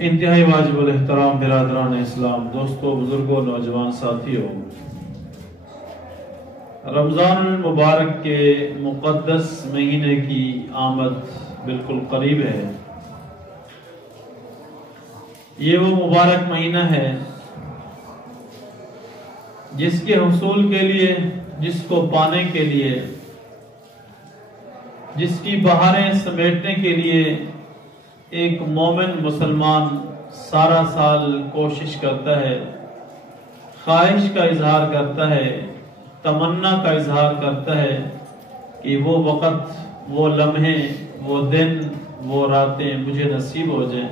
انتہائی واجب الاحترام برادران اسلام، دوستوں، بزرگوں، نوجوان ساتھیوں، رمضان المبارک کے مقدس مہینے کی آمد بالکل قریب ہے۔ یہ وہ مبارک مہینہ ہے جس کے حصول کے لیے، جس کو پانے کے لیے، جس کی بہاریں سمیٹنے کے لیے ایک مومن مسلمان سارا سال کوشش کرتا ہے، خواہش کا اظہار کرتا ہے، تمنا کا اظہار کرتا ہے کہ وہ وقت، وہ لمحے، وہ دن، وہ راتیں مجھے نصیب ہو جائیں۔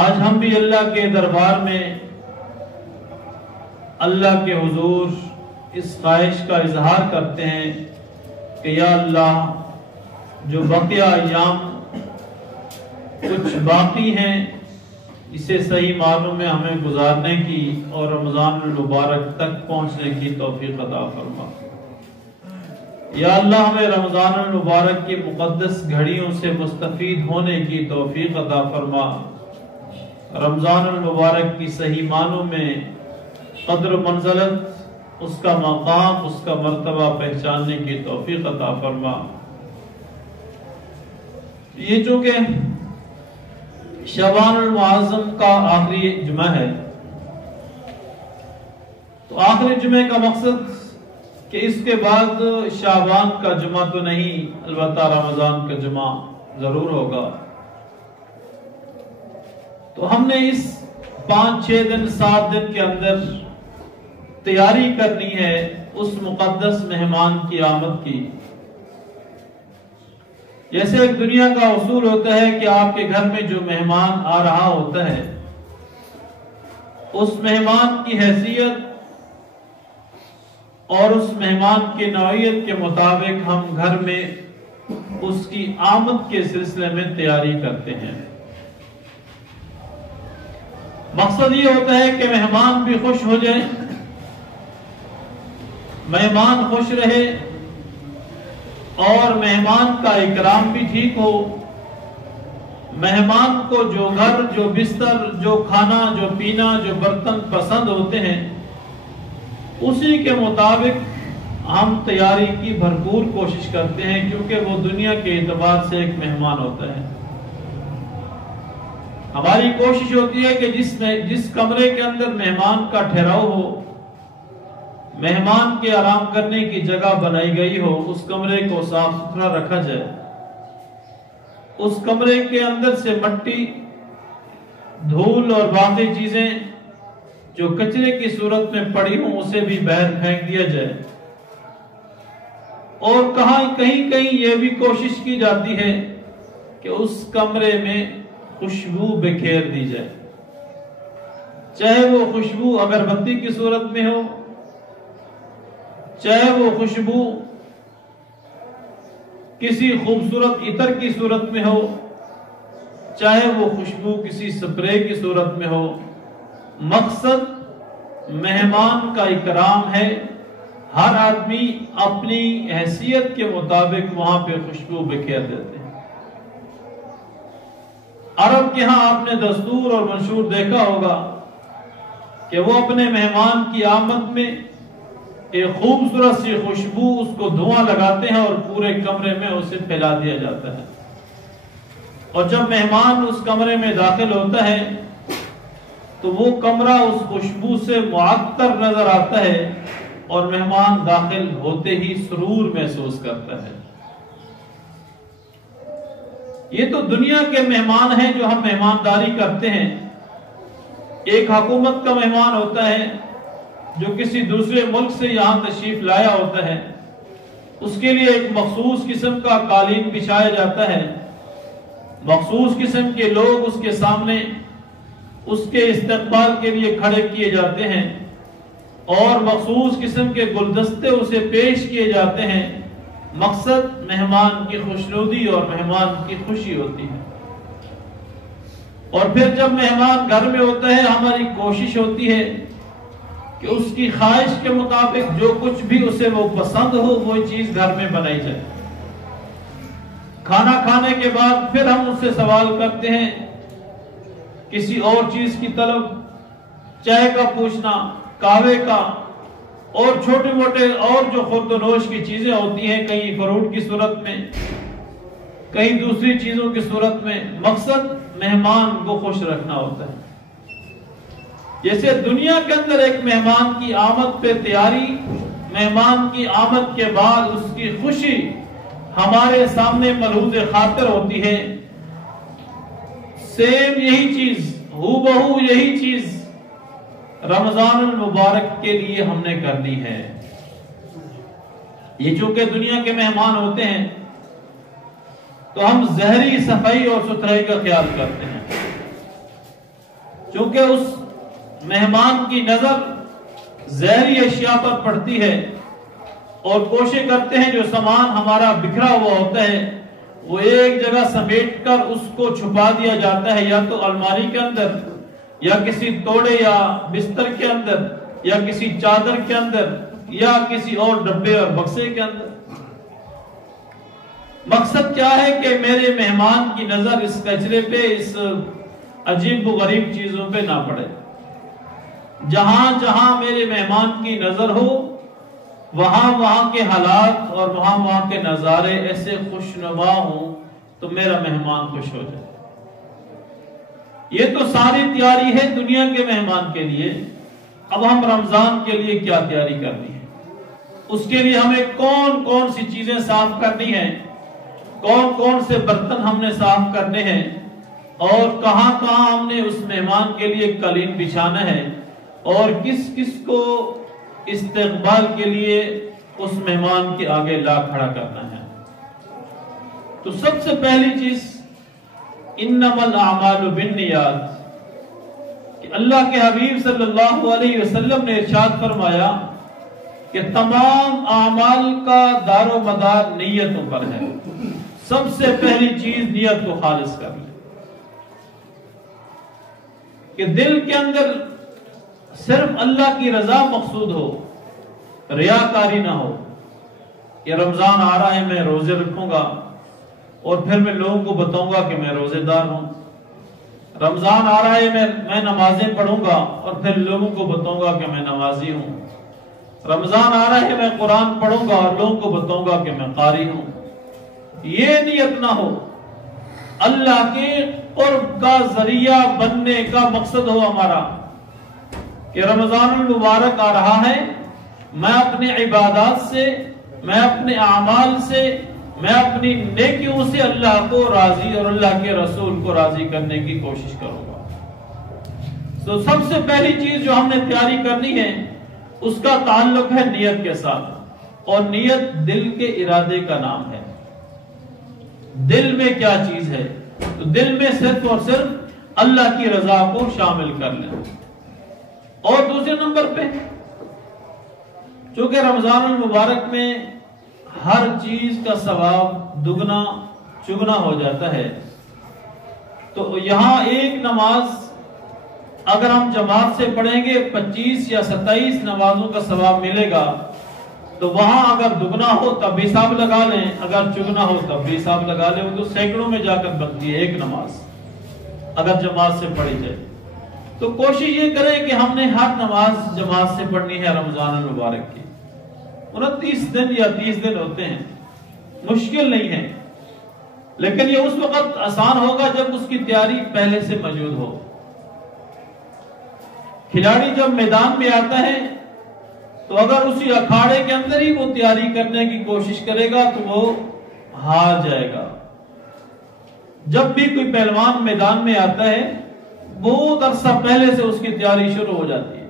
آج ہم بھی اللہ کے دربار میں اللہ کے حضور اس خواہش کا اظہار کرتے ہیں کہ یا اللہ، جو بقیہ ایام کچھ باقی ہیں اسے صحیح معنوں میں ہمیں گزارنے کی اور رمضان المبارک تک پہنچنے کی توفیق عطا فرما۔ یا اللہ، ہمیں رمضان المبارک کی مقدس گھڑیوں سے مستفید ہونے کی توفیق عطا فرما۔ رمضان المبارک کی صحیح معنوں میں قدر و منزلت، اس کا مقام، اس کا مرتبہ پہچاننے کی توفیق عطا فرما۔ یہ چونکہ شعبان المعظم کا آخری جمعہ ہے، تو آخری جمعے کا مقصد کہ اس کے بعد شعبان کا جمعہ تو نہیں، البتہ رمضان کا جمعہ ضرور ہوگا۔ تو ہم نے اس 5-6 دن 7 دن کے اندر تیاری کرنی ہے اس مقدس مہمان کی آمد کی۔ جیسے ایک دنیا کا اصول ہوتا ہے کہ آپ کے گھر میں جو مہمان آ رہا ہوتا ہے، اس مہمان کی حیثیت اور اس مہمان کی نوعیت کے مطابق ہم گھر میں اس کی آمد کے سلسلے میں تیاری کرتے ہیں۔ مقصد یہ ہوتا ہے کہ مہمان بھی خوش ہو جائیں، مہمان خوش رہے اور مہمان کا اکرام بھی ٹھیک ہو، مہمان کو جو گھر، جو بستر، جو کھانا، جو پینا، جو برتن پسند ہوتے ہیں، اسی کے مطابق ہم تیاری کی بھرپور کوشش کرتے ہیں، کیونکہ وہ دنیا کے اعتبار سے ایک مہمان ہوتا ہے۔ ہماری کوشش ہوتی ہے کہ جس کمرے کے اندر مہمان کا ٹھہراؤ ہو، مہمان کے آرام کرنے کی جگہ بنائی گئی ہو، اس کمرے کو صاف ستھرا رکھا جائے، اس کمرے کے اندر سے مٹی، دھول اور باقی چیزیں جو کچرے کی صورت میں پڑی ہوں اسے بھی باہر پھینک دیا جائے۔ اور کہیں یہ بھی کوشش کی جاتی ہے کہ اس کمرے میں خوشبو بکھیر دی جائے، چاہے وہ خوشبو اگربتی کی صورت میں ہو، چاہے وہ خوشبو کسی خوبصورت عطر کی صورت میں ہو، چاہے وہ خوشبو کسی سپرے کی صورت میں ہو۔ مقصد مہمان کا اکرام ہے، ہر آدمی اپنی حیثیت کے مطابق وہاں پہ خوشبو بکھیر دیتے ہیں۔ عرب کے ہاں آپ نے دستور اور منشور دیکھا ہوگا کہ وہ اپنے مہمان کی آمد میں ایک خوبصورت سی خوشبو، اس کو دھواں لگاتے ہیں اور پورے کمرے میں اسے پھیلا دیا جاتا ہے، اور جب مہمان اس کمرے میں داخل ہوتا ہے تو وہ کمرہ اس خوشبو سے معطر نظر آتا ہے اور مہمان داخل ہوتے ہی سرور محسوس کرتا ہے۔ یہ تو دنیا کے مہمان ہیں جو ہم مہمانداری کرتے ہیں۔ ایک حکومت کا مہمان ہوتا ہے جو کسی دوسرے ملک سے یہاں تشریف لایا ہوتا ہے، اس کے لیے ایک مخصوص قسم کا قالین بچھایا جاتا ہے، مخصوص قسم کے لوگ اس کے سامنے اس کے استقبال کے لیے کھڑے کیے جاتے ہیں، اور مخصوص قسم کے گلدستے اسے پیش کیے جاتے ہیں۔ مقصد مہمان کی خوشنودی اور مہمان کی خوشی ہوتی ہے۔ اور پھر جب مہمان گھر میں ہوتا ہے، ہماری کوشش ہوتی ہے کہ اس کی خواہش کے مطابق جو کچھ بھی اسے وہ پسند ہو وہ چیز گھر میں بنائی جائے۔ کھانا کھانے کے بعد پھر ہم اس سے سوال کرتے ہیں کسی اور چیز کی طلب، چائے کا پوچھنا، قہوے کا، اور چھوٹے موٹے اور جو خورد و نوش کی چیزیں ہوتی ہیں، کہیں فروٹ کی صورت میں، کہیں دوسری چیزوں کی صورت میں، مقصد مہمان کو خوش رکھنا ہوتا ہے۔ جیسے دنیا کے اندر ایک مہمان کی آمد پہ تیاری، مہمان کی آمد کے بعد اس کی خوشی ہمارے سامنے ملحوظ خاطر ہوتی ہے، سیم یہی چیز، ہو بہو یہی چیز رمضان المبارک کے لیے ہم نے کرنی ہے۔ یہ چونکہ دنیا کے مہمان ہوتے ہیں تو ہم ظاہری صفائی اور ستھرائی کا خیال کرتے ہیں، چونکہ اس مہمان کی نظر ظاہری اشیاء پر پڑتی ہے اور کوشش کرتے ہیں جو سامان ہمارا بکھرا ہوا ہوتا ہے وہ ایک جگہ سمیٹ کر اس کو چھپا دیا جاتا ہے، یا تو الماری کے اندر، یا کسی توڑے یا بستر کے اندر، یا کسی چادر کے اندر، یا کسی اور ڈبے اور بکسے کے اندر۔ مقصد کیا ہے کہ میرے مہمان کی نظر اس کچرے پہ، اس عجیب و غریب چیزوں پہ نہ پڑے۔ جہاں جہاں میرے مہمان کی نظر ہو وہاں کے حالات اور وہاں کے نظارے ایسے خوشنما ہوں تو میرا مہمان خوش ہو جائے۔ یہ تو ساری تیاری ہے دنیا کے مہمان کے لیے۔ اب ہم رمضان کے لیے کیا تیاری کرنی ہے؟ اس کے لیے ہمیں کون کون سی چیزیں صاف کرنی ہیں، کون کون سے برتن ہم نے صاف کرنے ہیں، اور کہاں کہاں ہم نے اس مہمان کے لیے قالین بچھانا ہے، اور کس کس کو استقبال کے لیے اس مہمان کے آگے لا کھڑا کرنا ہے۔ تو سب سے پہلی چیز انما الاعمال بالنیات، کہ اللہ کے حبیب صلی اللہ علیہ وسلم نے ارشاد فرمایا کہ تمام اعمال کا دار و مدار نیتوں پر ہے۔ سب سے پہلی چیز نیت کو خالص کر لیں، کہ دل کے اندر صرف اللہ کی رضا مقصود ہو، ریاکاری نہ ہو کہ رمضان آ رہا ہے میں روزے رکھوں گا اور پھر میں لوگوں کو بتاؤں گا کہ میں روزے دار ہوں، رمضان آ رہا ہے میں نمازیں پڑھوں گا اور پھر لوگوں کو بتاؤں گا کہ میں نمازی ہوں، رمضان آ رہا ہے میں قرآن پڑھوں گا اور لوگوں کو بتاؤں گا کہ میں قاری ہوں۔ یہ نیت نہ ہو، اللہ کے قرب کا ذریعہ بننے کا مقصد ہو ہمارا کہ رمضان المبارک آ رہا ہے، میں اپنے عبادات سے، میں اپنے اعمال سے، میں اپنی نیکیوں سے اللہ کو راضی اور اللہ کے رسول کو راضی کرنے کی کوشش کروں گا۔ تو سب سے پہلی چیز جو ہم نے تیاری کرنی ہے اس کا تعلق ہے نیت کے ساتھ، اور نیت دل کے ارادے کا نام ہے۔ دل میں کیا چیز ہے؟ تو دل میں صرف اور صرف اللہ کی رضا کو شامل کر لیں۔ اور دوسرے نمبر پہ چونکہ رمضان المبارک میں ہر چیز کا ثواب دگنا چگنا ہو جاتا ہے، تو یہاں ایک نماز اگر ہم جماعت سے پڑھیں گے 25 یا 27 نمازوں کا ثواب ملے گا، تو وہاں اگر دگنا ہو تب بھی حساب لگا لیں، اگر چگنا ہو تب بھی حساب لگا لیں، وہ تو سینکڑوں میں جا کر بنتی ہے ایک نماز اگر جماعت سے پڑھی جائے۔ تو کوشش یہ کریں کہ ہم نے ہر نماز جماعت سے پڑھنی ہے رمضان المبارک کی۔ 29 دن یا 30 دن ہوتے ہیں، مشکل نہیں ہے، لیکن یہ اس وقت آسان ہوگا جب اس کی تیاری پہلے سے موجود ہو۔ کھلاڑی جب میدان میں آتا ہے تو اگر اسی اکھاڑے کے اندر ہی وہ تیاری کرنے کی کوشش کرے گا تو وہ ہار جائے گا۔ جب بھی کوئی پہلوان میدان میں آتا ہے بہت عرصہ پہلے سے اس کی تیاری شروع ہو جاتی ہے۔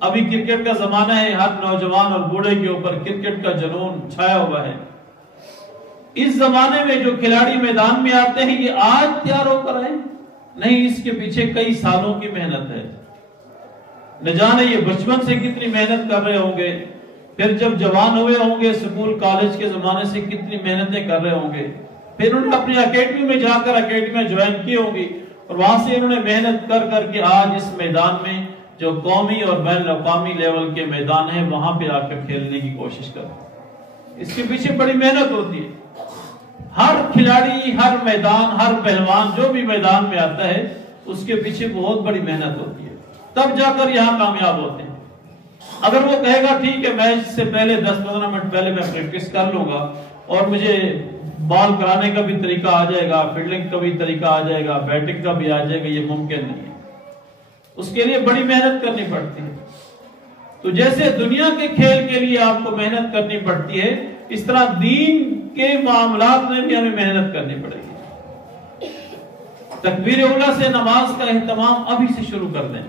ابھی کرکٹ کا زمانہ ہے، ہر نوجوان اور بوڑھے کے اوپر کرکٹ کا جنون چھایا ہوا ہے۔ اس زمانے میں جو کھلاڑی میدان میں آتے ہیں یہ آج تیار ہو کر آئے نہیں، اس کے پیچھے کئی سالوں کی محنت ہے۔ نہ جانے یہ بچپن سے کتنی محنت کر رہے ہوں گے، پھر جب جوان ہوئے ہوں گے اسکول کالج کے زمانے سے کتنی محنتیں کر رہے ہوں گے، پھر انہوں نے اپنی اکیڈمی میں جا کر اکیڈمی جوائن کی ہوگی اور وہاں سے انہوں نے محنت کر کر کے آج اس میدان میں جو قومی اور بین الاقوامی لیول کے میدان ہیں وہاں پہ آ کر کھیلنے کی کوشش کریں۔ اس کے پیچھے بڑی محنت ہوتی ہے۔ ہر کھلاڑی، ہر میدان، ہر پہلوان جو بھی میدان میں آتا ہے اس کے پیچھے بہت بڑی محنت ہوتی ہے، تب جا کر یہاں کامیاب ہوتے ہیں۔ اگر وہ کہے گا ٹھیک ہے میچ سے پہلے 10-15 منٹ پہلے میں پریکٹس کر لوں گا اور مجھے بال کرانے کا بھی طریقہ آ جائے گا، فیلڈنگ کا بھی طریقہ آ جائے گا، بیٹنگ کا بھی آ جائے گا، یہ ممکن نہیں ہے۔ اس کے لیے بڑی محنت کرنی پڑتی ہے۔ تو جیسے دنیا کے کھیل کے لیے آپ کو محنت کرنی پڑتی ہے، اس طرح دین کے معاملات میں بھی ہمیں محنت کرنی پڑے گی۔ تکبیر اولیٰ سے نماز کا اہتمام ابھی سے شروع کر دیں۔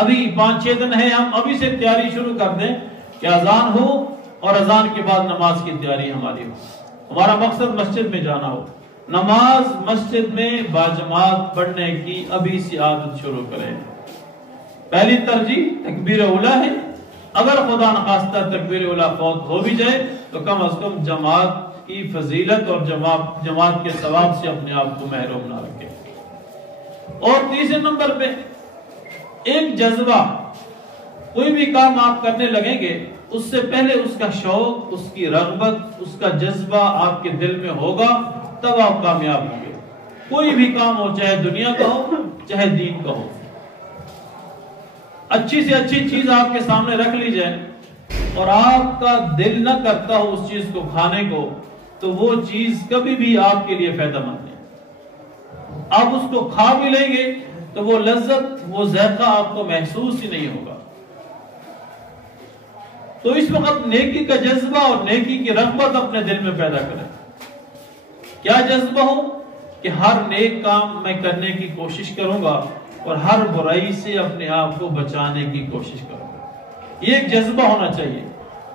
ابھی 5-6 دن ہے، ہم ابھی سے تیاری شروع کر دیں کہ اذان ہو اور اذان کے بعد نماز کی تیاری ہماری ہو۔ ہمارا مقصد مسجد میں جانا ہو، نماز مسجد میں باجماعت پڑھنے کی ابھی سے عادت شروع کریں۔ پہلی ترجیح تکبیر اولیٰ ہے۔ اگر خدا نخواستہ تکبیر اولیٰ فوت ہو بھی جائے تو کم از کم جماعت کی فضیلت اور جماعت کے ثواب سے اپنے آپ کو محروم نہ رکھے۔ اور تیسرے نمبر پہ ایک جذبہ، کوئی بھی کام آپ کرنے لگیں گے اس سے پہلے اس کا شوق، اس کی رغبت، اس کا جذبہ آپ کے دل میں ہوگا، تب آپ کامیاب ہوں گے۔ کوئی بھی کام ہو، چاہے دنیا کا ہو چاہے دین کا ہو، اچھی سے اچھی چیز آپ کے سامنے رکھ لی جائے اور آپ کا دل نہ کرتا ہو اس چیز کو کھانے کو، تو وہ چیز کبھی بھی آپ کے لیے فائدہ مند نہیں۔ آپ اس کو کھا بھی لیں گے تو وہ لذت، وہ ذائقہ آپ کو محسوس ہی نہیں ہوگا۔ تو اس وقت نیکی کا جذبہ اور نیکی کی رغبت اپنے دل میں پیدا کریں۔ کیا جذبہ ہو کہ ہر نیک کام میں کرنے کی کوشش کروں گا اور ہر برائی سے اپنے آپ کو بچانے کی کوشش کروں گا، یہ ایک جذبہ ہونا چاہیے۔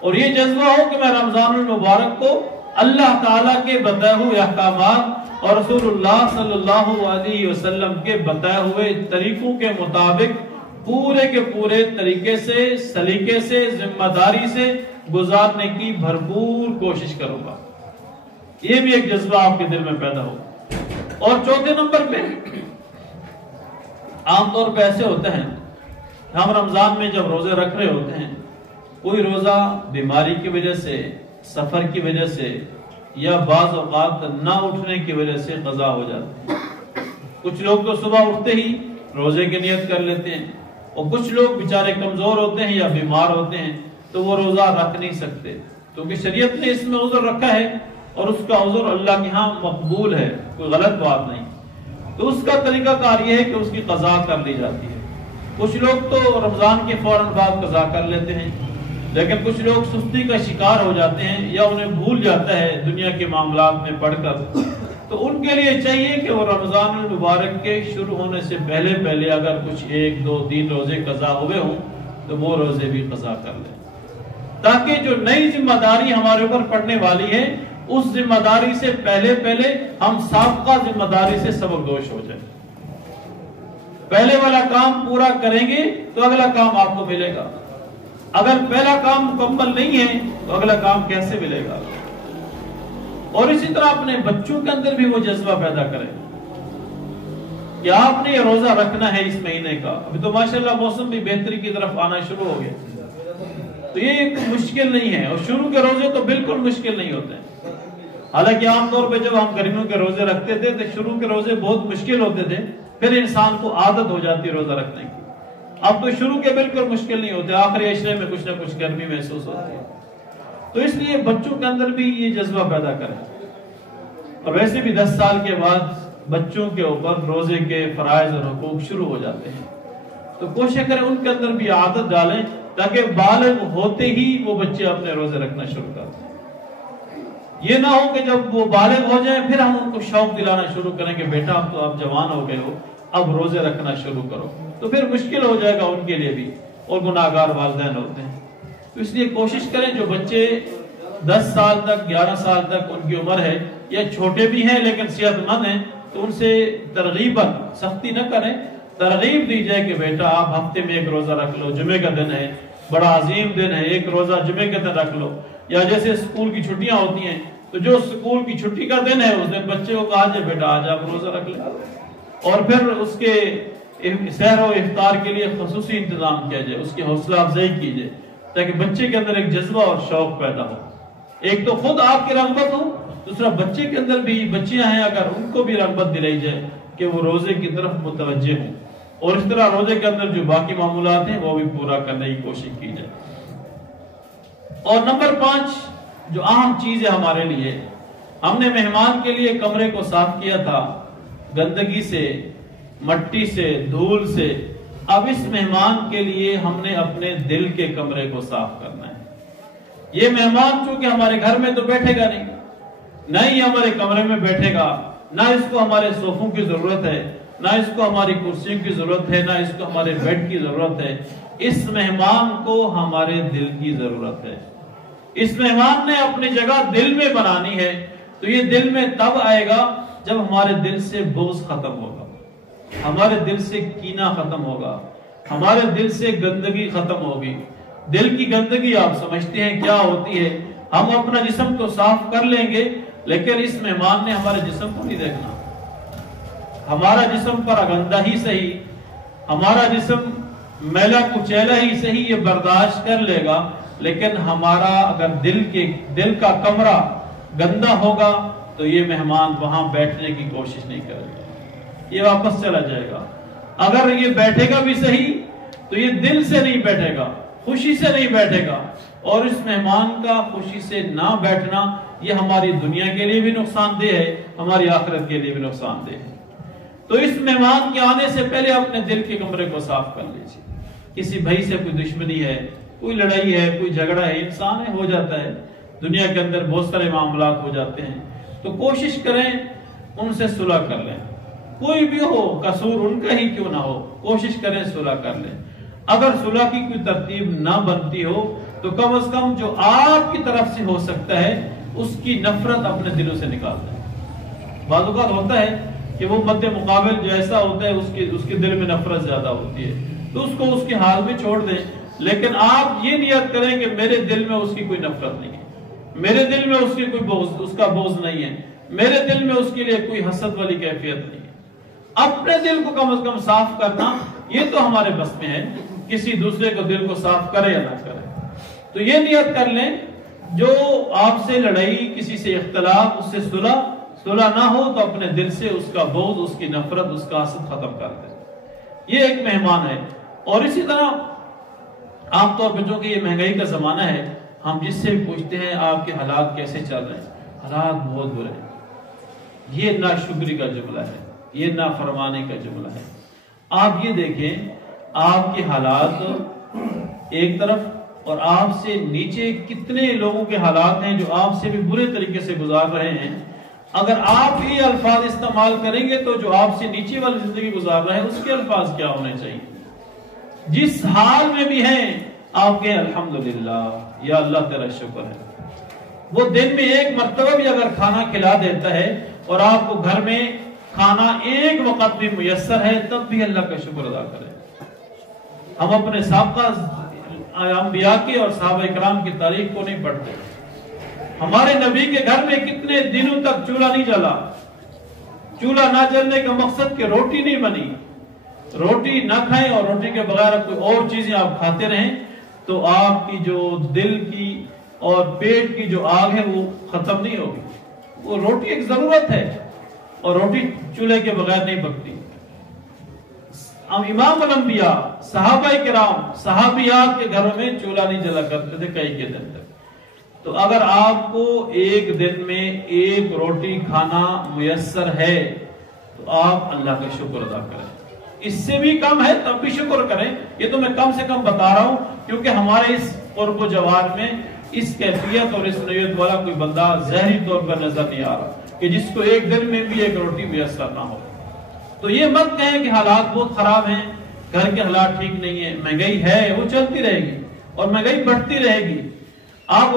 اور یہ جذبہ ہو کہ میں رمضان المبارک کو اللہ تعالیٰ کے بتائے ہوئے احکامات اور رسول اللہ صلی اللہ علیہ وسلم کے بتائے ہوئے طریقوں کے مطابق پورے کے پورے طریقے سے، سلیقے سے، ذمہ داری سے گزارنے کی بھرپور کوشش کروں گا۔ یہ بھی ایک جذبہ آپ کے دل میں پیدا ہو۔ اور چوتھے نمبر پہ عام طور پہ ایسے ہوتا ہے، ہم رمضان میں جب روزے رکھ رہے ہوتے ہیں، کوئی روزہ بیماری کی وجہ سے، سفر کی وجہ سے یا بعض اوقات نہ اٹھنے کی وجہ سے قضا ہو جاتی ہے۔ کچھ لوگ تو صبح اٹھتے ہی روزے کی نیت کر لیتے ہیں، اور کچھ لوگ بیچارے کمزور ہوتے ہیں یا بیمار ہوتے ہیں تو وہ روزہ رکھ نہیں سکتے، کیونکہ شریعت نے اس میں عذر رکھا ہے اور اس کا عذر اللہ کے ہاں مقبول ہے، کوئی غلط بات نہیں۔ تو اس کا طریقہ کار یہ ہے کہ اس کی قضا کر لی جاتی ہے۔ کچھ لوگ تو رمضان کے فوراً بعد قضا کر لیتے ہیں، لیکن کچھ لوگ سستی کا شکار ہو جاتے ہیں یا انہیں بھول جاتا ہے دنیا کے معاملات میں پڑھ کر، تو ان کے لیے چاہیے کہ وہ رمضان المبارک کے شروع ہونے سے پہلے اگر کچھ 1-2-3 روزے قضا ہوئے ہوں تو وہ روزے بھی قضا کر لیں، تاکہ جو نئی ذمہ داری ہمارے اوپر پڑنے والی ہے اس ذمہ داری سے پہلے ہم سابقہ ذمہ داری سے سبکدوش ہو جائیں۔ پہلے والا کام پورا کریں گے تو اگلا کام آپ کو ملے گا، اگر پہلا کام مکمل نہیں ہے تو اگلا کام کیسے ملے گا؟ اور اسی طرح اپنے بچوں کے اندر بھی وہ جذبہ پیدا کریں کہ آپ نے یہ روزہ رکھنا ہے اس مہینے کا۔ ابھی تو ماشاءاللہ موسم بھی بہتری کی طرف آنا شروع ہو گیا، تو یہ ایک مشکل نہیں ہے، اور شروع کے روزے تو بالکل مشکل نہیں ہوتے ہیں۔ حالانکہ عام طور پہ جب ہم گرمیوں کے روزے رکھتے تھے تو شروع کے روزے بہت مشکل ہوتے تھے، پھر انسان کو عادت ہو جاتی ہے روزہ رکھنے کی۔ اب تو شروع کے بالکل مشکل نہیں ہوتے، آخری عشرے میں کچھ نہ کچھ گرمی محسوس ہوتی ہے۔ تو اس لیے بچوں کے اندر بھی یہ جذبہ پیدا کریں۔ اور ویسے بھی 10 سال کے بعد بچوں کے اوپر روزے کے فرائض اور حقوق شروع ہو جاتے ہیں، تو کوشش کریں ان کے اندر بھی عادت ڈالیں تاکہ بالغ ہوتے ہی وہ بچے اپنے روزے رکھنا شروع کر دیں۔ یہ نہ ہو کہ جب وہ بالغ ہو جائیں پھر ہم ان کو شوق دلانا شروع کریں کہ بیٹا اب تو آپ جوان ہو گئے ہو، اب روزے رکھنا شروع کرو، تو پھر مشکل ہو جائے گا ان کے لیے بھی، اور گناہگار والدین ہوتے ہیں۔ تو اس لیے کوشش کریں جو بچے 10 سال تک 11 سال تک ان کی عمر ہے، یا چھوٹے بھی ہیں لیکن صحت مند ہیں، تو ان سے ترغیباً، سختی نہ کریں، ترغیب دی جائے کہ بیٹا آپ ہفتے میں ایک روزہ رکھ لو، جمعے کا دن ہے، بڑا عظیم دن ہے، ایک روزہ جمعے کے دن رکھ لو۔ یا جیسے اسکول کی چھٹیاں ہوتی ہیں تو جو اسکول کی چھٹی کا دن ہے اس دن بچے کو کہا جائے بیٹا آج آپ روزہ رکھ لیں، اور پھر اس کے سحر و افطار کے لیے خصوصی انتظام کیا جائے، اس کی حوصلہ افزائی کی جائے تاکہ بچے کے اندر ایک جذبہ اور شوق پیدا ہو۔ ایک تو خود آپ کی رغبت ہو، دوسرا بچے کے اندر بھی، بچیاں ہیں اگر ان کو بھی رغبت دلائی جائے کہ وہ روزے کی طرف متوجہ ہوں، اور اس طرح روزے کے اندر جو باقی معمولات ہیں وہ بھی پورا کرنے کی کوشش کی جائے۔ اور نمبر 5 جو اہم چیز ہے ہمارے لیے، ہم نے مہمان کے لیے کمرے کو صاف کیا تھا گندگی سے، مٹی سے، دھول سے، اب اس مہمان کے لیے ہم نے اپنے دل کے کمرے کو صاف کرنا ہے۔ یہ مہمان چونکہ ہمارے گھر میں تو بیٹھے گا نہیں، نہ ہی ہمارے کمرے میں بیٹھے گا، نہ اس کو ہمارے صوفوں کی ضرورت ہے، نہ اس کو ہماری کرسیوں کی ضرورت ہے، نہ اس کو ہمارے بیڈ کی ضرورت ہے۔ اس مہمان کو ہمارے دل کی ضرورت ہے۔ اس مہمان نے اپنی جگہ دل میں بنانی ہے، تو یہ دل میں تب آئے گا جب ہمارے دل سے بغض ختم ہوگا، ہمارے دل سے کینہ ختم ہوگا، ہمارے دل سے گندگی ختم ہوگی۔ دل کی گندگی آپ سمجھتے ہیں کیا ہوتی ہے؟ ہم اپنا جسم تو صاف کر لیں گے، لیکن اس مہمان نے ہمارے جسم کو نہیں دیکھنا۔ ہمارا جسم پر گندہ ہی صحیح، ہمارا جسم میلا کچیلا ہی صحیح، یہ برداشت کر لے گا، لیکن ہمارا اگر دل کا کمرہ گندا ہوگا تو یہ مہمان وہاں بیٹھنے کی کوشش نہیں کرے گا، یہ واپس چلا جائے گا۔ اگر یہ بیٹھے گا بھی صحیح تو یہ دل سے نہیں بیٹھے گا، خوشی سے نہیں بیٹھے گا، اور اس مہمان کا خوشی سے نہ بیٹھنا یہ ہماری دنیا کے لیے بھی نقصان دہ ہے، ہماری آخرت کے لیے بھی نقصان دہ ہے۔ تو اس مہمان کے آنے سے پہلے اپنے دل کے کمرے کو صاف کر لیجیے۔ کسی بھائی سے کوئی دشمنی ہے، کوئی لڑائی ہے، کوئی جھگڑا ہے، انسان ہے، ہو جاتا ہے، دنیا کے اندر بہت سارے معاملات ہو جاتے ہیں، تو کوشش کریں ان سے صلح کر لیں، کوئی بھی ہو، قصور ان کا ہی کیوں نہ ہو، کوشش کریں صلح کر لیں۔ اگر صلح کی کوئی ترتیب نہ بنتی ہو تو کم از کم جو آپ کی طرف سے ہو سکتا ہے اس کی نفرت اپنے دلوں سے نکال دیں۔ بعض اوقات ہوتا ہے کہ وہ مد مقابل جو ایسا ہوتا ہے اس کے دل میں نفرت زیادہ ہوتی ہے، تو اس کو اس کے حال میں چھوڑ دیں، لیکن آپ یہ نیت کریں کہ میرے دل میں اس کی کوئی نفرت نہیں ہے، میرے دل میں اس کی کوئی بغض، اس کا بغض نہیں ہے، میرے دل میں اس کے لیے کوئی حسد والی کیفیت نہیں ہے۔ اپنے دل کو کم از کم صاف کرنا یہ تو ہمارے بس میں ہے، کسی دوسرے کو دل کو صاف کرے یا نہ کرے۔ تو یہ نیت کر لیں جو آپ سے لڑائی، کسی سے اختلاف، اس سے صلح نہ ہو تو اپنے دل سے اس کا بغض، اس کی نفرت، اس کا حسد ختم کر دیں۔ یہ ایک مہمان ہے۔ اور اسی طرح عام طور پہ جو کہ یہ مہنگائی کا زمانہ ہے، ہم جس سے پوچھتے ہیں آپ کے حالات کیسے چل رہے ہیں، حالات بہت برے ہیں۔ یہ ناشکری کا جملہ ہے، یہ نافرمانی کا جملہ ہے۔ آپ یہ دیکھیں آپ کے حالات ایک طرف، اور آپ سے نیچے کتنے لوگوں کے حالات ہیں جو آپ سے بھی برے طریقے سے گزار رہے ہیں۔ اگر آپ یہ الفاظ استعمال کریں گے تو جو آپ سے نیچے والی زندگی گزار رہے ہیں اس کے الفاظ کیا ہونے چاہیے؟ جس حال میں بھی ہیں آپ کہیں الحمدللہ، یا اللہ تیرا شکر ہے۔ وہ دن میں ایک مرتبہ بھی اگر کھانا کھلا دیتا ہے اور آپ کو گھر میں کھانا ایک وقت بھی میسر ہے، تب بھی اللہ کا شکر ادا کریں۔ ہم اپنے سابقہ انبیاء کی اور صحابہ اکرام کی تاریخ کو نہیں پڑھتے۔ ہمارے نبی کے گھر میں کتنے دنوں تک چولہا نہیں جلا۔ چولہا نہ جلنے کا مقصد کہ روٹی نہیں بنی، روٹی نہ کھائیں اور روٹی کے بغیر کوئی اور چیزیں آپ کھاتے رہیں تو آپ کی جو دل کی اور پیٹ کی جو آگ ہے وہ ختم نہیں ہوگی۔ وہ روٹی ایک ضرورت ہے اور روٹی چولہے کے بغیر نہیں پکتی۔ امام الانبیاء، صحابہ کرام، صحابیات کے گھروں میں چولہا نہیں جلا کرتے تھے کئی کے دن تک۔ تو اگر آپ کو ایک دن میں ایک روٹی کھانا میسر ہے تو آپ اللہ کا شکر ادا کریں۔ اس سے بھی کم ہے تب بھی شکر کریں۔ یہ تو میں کم سے کم بتا رہا ہوں کیونکہ ہمارے اس قرب و جوار میں اس کیفیت اور اس نوعیت والا کوئی بندہ ظاہری طور پر نظر نہیں آ رہا کہ جس کو ایک دن میں بھی ایک روٹی میسر نہ ہو۔ تو یہ مت کہیں کہ حالات بہت خراب ہیں، گھر کے حالات ٹھیک نہیں ہیں، مہنگائی ہے، وہ چلتی رہے گی اور مہنگائی بڑھتی رہے گی۔ آپ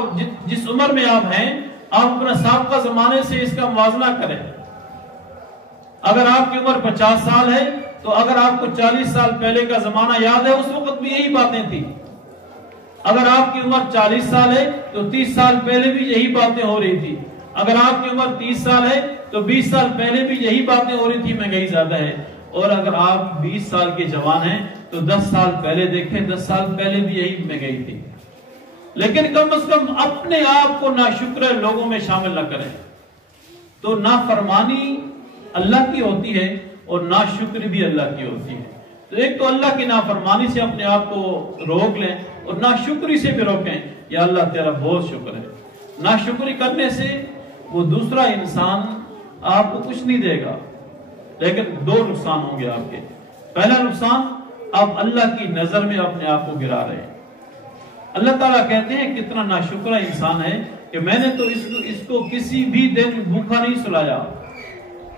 جس عمر میں آپ ہیں آپ اپنا سابقہ زمانے سے اس کا موازنہ کریں۔ اگر آپ کی عمر 50 سال ہے تو اگر آپ کو 40 سال پہلے کا زمانہ یاد ہے اس وقت بھی یہی باتیں تھی۔ اگر آپ کی عمر 40 سال ہے تو 30 سال پہلے بھی یہی باتیں ہو رہی تھی۔ اگر آپ کی عمر 30 سال ہے تو 20 سال پہلے بھی یہی باتیں ہو رہی تھی، مہنگائی زیادہ ہے۔ اور اگر آپ 20 سال کے جوان ہیں تو 10 سال پہلے دیکھیں، 10 سال پہلے بھی یہی مہنگائی تھی۔ لیکن کم از کم اپنے آپ کو ناشکر لوگوں میں شامل نہ کریں. تو نافرمانی اللہ کی ہوتی ہے اور ناشکری بھی اللہ کی ہوتی ہے. تو ایک تو اللہ کی نافرمانی سے اپنے آپ کو روک لیں اور ناشکری سے بھی روکیں. یا اللہ تیرا بہت شکر ہے. ناشکری کرنے سے وہ دوسرا انسان آپ کو کچھ نہیں دے گا، لیکن دو نقصان ہوں گے آپ کے. پہلا نقصان، آپ اللہ کی نظر میں اپنے آپ کو گرا رہے ہیں. اللہ تعالیٰ کہتے ہیں کتنا ناشکرہ انسان ہے کہ میں نے تو اس کو کسی بھی دن بھوکا نہیں سلایا.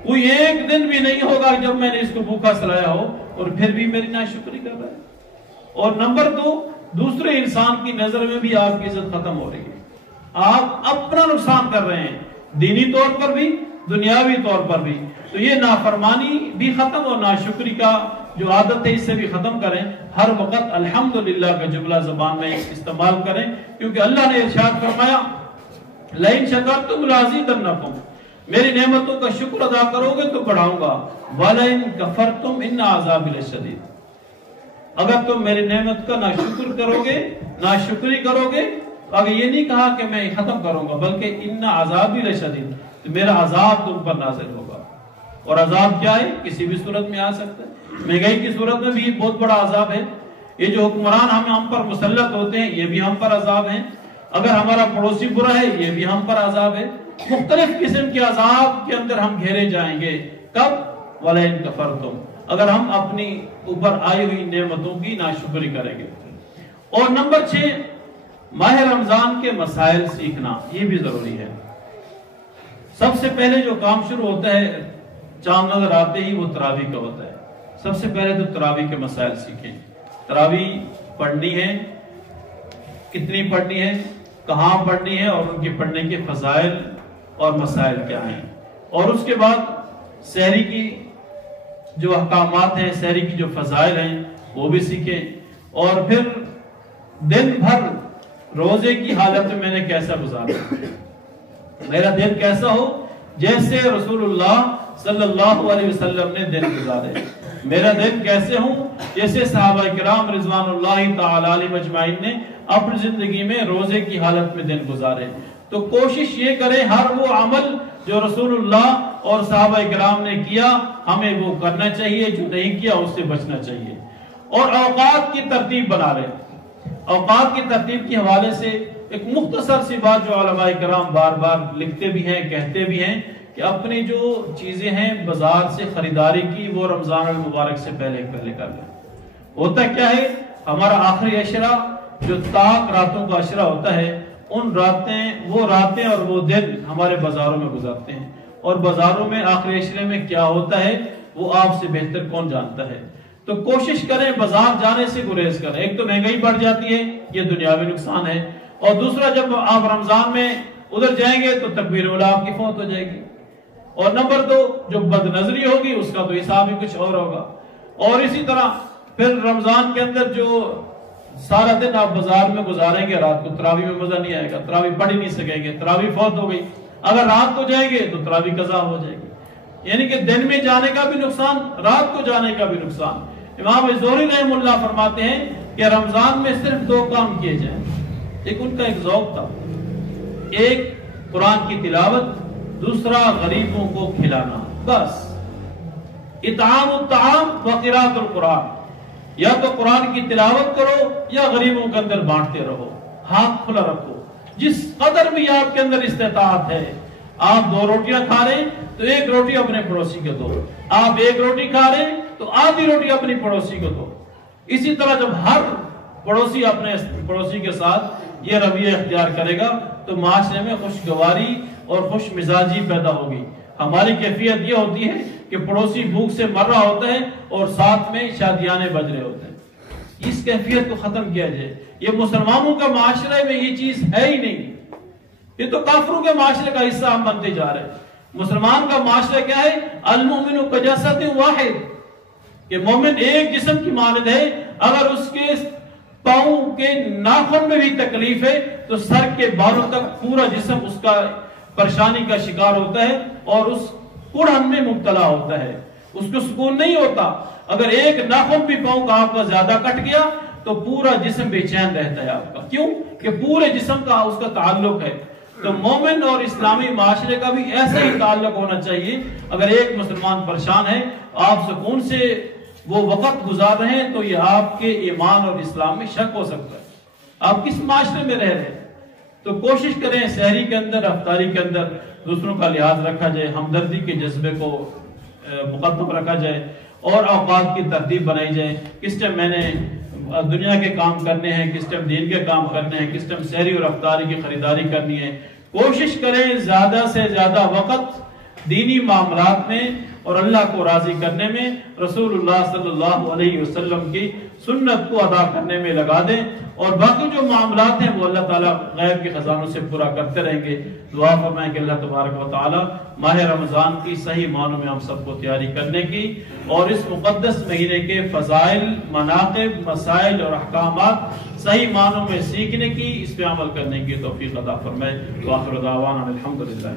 کوئی ایک دن بھی نہیں ہوگا جب میں نے اس کو بھوکا سلایا ہو اور پھر بھی میری ناشکری کر رہا ہے. اور نمبر دو، دوسرے انسان کی نظر میں بھی آپ کی عزت ختم ہو رہی ہے. آپ اپنا نقصان کر رہے ہیں، دینی طور پر بھی دنیاوی طور پر بھی. تو یہ نافرمانی بھی ختم اور ناشکری کا جو عادت ہے اس سے بھی ختم کریں. ہر وقت الحمدللہ کا جملہ زبان میں استعمال کریں، کیونکہ اللہ نے ارشاد فرمایا لئن شکرتم لازیدنکم، میری نعمتوں کا شکر ادا کرو گے تو بڑھاؤں گا. وَلَئِن كَفَرْتُمْ إِنَّ عَذَابِ لَشَدِيدٌ، اگر تم میری نعمت کا ناشکر کرو گے، ناشکری کرو گے، اگر یہ نہیں کہا کہ میں ختم کروں گا، بلکہ إِنَّ عَذَابِ لَشَدِيدٌ، تو میرا عذاب تم پر نازل ہوگا. اور عذاب کیا ہے؟ کسی بھی صورت میں آ سکتا ہے. مہنگائی کی صورت میں بھی یہ بہت بڑا عذاب ہے. یہ جو حکمران ہم پر مسلط ہوتے ہیں یہ بھی ہم پر عذاب ہیں. اگر ہمارا پڑوسی برا ہے یہ بھی ہم پر عذاب ہے. مختلف قسم کے عذاب کے اندر ہم گھیرے جائیں گے. کب؟ وَلَئِن كَفَرْتُمْ، اگر ہم اپنی اوپر آئی ہوئی نعمتوں کی ناشکری کریں گے. اور نمبر 6، ماہ رمضان کے مسائل سیکھنا یہ بھی ضروری ہے. سب سے پہلے جو کام شروع ہوتا ہے چاند نظر آتے ہی وہ تراویح کا ہوتا ہے. سب سے پہلے تو تراویح کے مسائل سیکھیں. تراویح پڑھنی ہے، کتنی پڑھنی ہے، کہاں پڑھنی ہے، اور ان کی پڑھنے کے فضائل اور مسائل کیا ہیں. اور اس کے بعد سحری کی جو احکامات ہیں، سحری کی جو فضائل ہیں وہ بھی سیکھیں. اور پھر دن بھر روزے کی حالت میں نے کیسا گزارا، میرا دن کیسا ہو جیسے رسول اللہ صلی اللہ علیہ وسلم نے دن گزارے. میرا دن کیسے ہوں جیسے صحابہ کرام رضوان اللہ تعالی علیہ مجمعین نے اپنی زندگی میں روزے کی حالت میں دن گزارے. تو کوشش یہ کریں ہر وہ عمل جو رسول اللہ اور صحابہ کرام نے کیا ہمیں وہ کرنا چاہیے، جو نہیں کیا اس سے بچنا چاہیے. اور اوقات کی ترتیب بنا لیں. اوقات کی ترتیب کے حوالے سے ایک مختصر سی بات جو علماء کرام بار بار لکھتے بھی ہیں، کہتے بھی ہیں کہ اپنی جو چیزیں ہیں بازار سے خریداری کی وہ رمضان المبارک سے پہلے کر لیں. ہوتا کیا ہے، ہمارا آخری عشرہ جو تاک راتوں کا عشرہ ہوتا ہے، ان وہ راتیں اور وہ دن ہمارے بازاروں میں گزرتے ہیں. اور بازاروں میں آخری عشرے میں کیا ہوتا ہے وہ آپ سے بہتر کون جانتا ہے. تو کوشش کریں بازار جانے سے گریز کریں. ایک تو مہنگائی بڑھ جاتی ہے، یہ دنیاوی نقصان ہے. اور دوسرا جب آپ رمضان میں ادھر جائیں گے تو تکبیر اولا آپ کی فوت ہو جائے گی. اور نمبر 2 جو بد نظری ہوگی اس کا تو حساب ہی کچھ اور ہوگا. اور اسی طرح پھر رمضان کے اندر جو سارا دن آپ بازار میں گزاریں گے، رات کو تراویح میں مزہ نہیں آئے گا، تراویح پڑھ ہی نہیں سکیں گے، تراویح فوت ہو گئی. اگر رات کو جائیں گے تو تراویح قضا ہو جائے گی. یعنی کہ دن میں جانے کا بھی نقصان، رات کو جانے کا بھی نقصان. امام زہری رحمہ اللہ فرماتے ہیں کہ رمضان میں صرف 2 کام کیے جائیں. ایک ان کا ایک ذوق تھا، ایک قرآن کی تلاوت، دوسرا غریبوں کو کھلانا. بس اطعام الطعام و قراءۃ القرآن. یا تو قرآن کی تلاوت کرو یا غریبوں کے اندر بانٹتے رہو، ہاتھ کھلا رکھو. جس قدر بھی آپ کے اندر استطاعت ہے، آپ 2 روٹیاں کھا رہے ہیں تو 1 روٹی اپنے پڑوسی کو دو. آپ 1 روٹی کھا رہے ہیں تو آدھی روٹی اپنی پڑوسی کو دو. اسی طرح جب ہر پڑوسی اپنے پڑوسی کے ساتھ یہ رویہ اختیار کرے گا تو معاشرے میں خوشگواری اور خوش مزاجی پیدا ہوگی. ہماری کیفیت یہ ہوتی ہے کہ پڑوسی بھوک سے مر رہا ہوتا ہے اور ساتھ میں شادیانے بج رہے ہوتے ہیں. اس کیفیت کو ختم کیا جائے. یہ مسلمانوں کا معاشرے میں یہ چیز ہے ہی نہیں. یہ تو کافروں کے معاشرے کا حصہ ہم بنتے جا رہے ہیں. مسلمان کا معاشرہ کیا ہے؟ المؤمن کجسد واحد، کہ مومن ایک جسم کی مانند ہے. اگر اس کے پاؤں کے ناخن میں بھی تکلیف ہے تو سر کے بالوں تک پورا جسم اس کا پریشانی کا شکار ہوتا ہے اور اس کڑھن میں مبتلا ہوتا ہے. اس کو سکون نہیں ہوتا. اگر ایک ناخن بھی پاؤں کا آپ کا زیادہ کٹ گیا تو پورا جسم بے چین رہتا ہے آپ کا. کیوں کہ پورے جسم کا اس کا تعلق ہے. تو مومن اور اسلامی معاشرے کا بھی ایسا ہی تعلق ہونا چاہیے. اگر ایک مسلمان پریشان ہے, آپ سکون سے وہ وقت گزار رہے ہیں, تو یہ آپ کے ایمان اور اسلام میں شک ہو سکتا ہے. آپ کس معاشرے میں رہ رہے ہیں؟ تو کوشش کریں سحری کے اندر, افطاری کے اندر دوسروں کا لحاظ رکھا جائے, ہمدردی کے جذبے کو مقدم رکھا جائے, اور اوقات کی ترتیب بنائی جائے. کس ٹائم میں نے دنیا کے کام کرنے ہیں, کس ٹائم دین کے کام کرنے ہیں, کس ٹائم سحری اور افطاری کی خریداری کرنی ہے. کوشش کریں زیادہ سے زیادہ وقت دینی معاملات میں اور اللہ کو راضی کرنے میں, رسول اللہ صلی اللہ علیہ وسلم کی سنت کو ادا کرنے میں لگا دیں. اور باقی جو معاملات ہیں وہ اللہ تعالیٰ غیب کے خزانوں سے پورا کرتے رہیں گے. دعا فرمائیں کہ اللہ تبارک و تعالیٰ ماہ رمضان کی صحیح معنوں میں ہم سب کو تیاری کرنے کی, اور اس مقدس مہینے کے فضائل, مناقب, مسائل اور احکامات صحیح معنوں میں سیکھنے کی, اس پہ عمل کرنے کی توفیق عطا فرمائے. وآخر دعوانا الحمدللہ.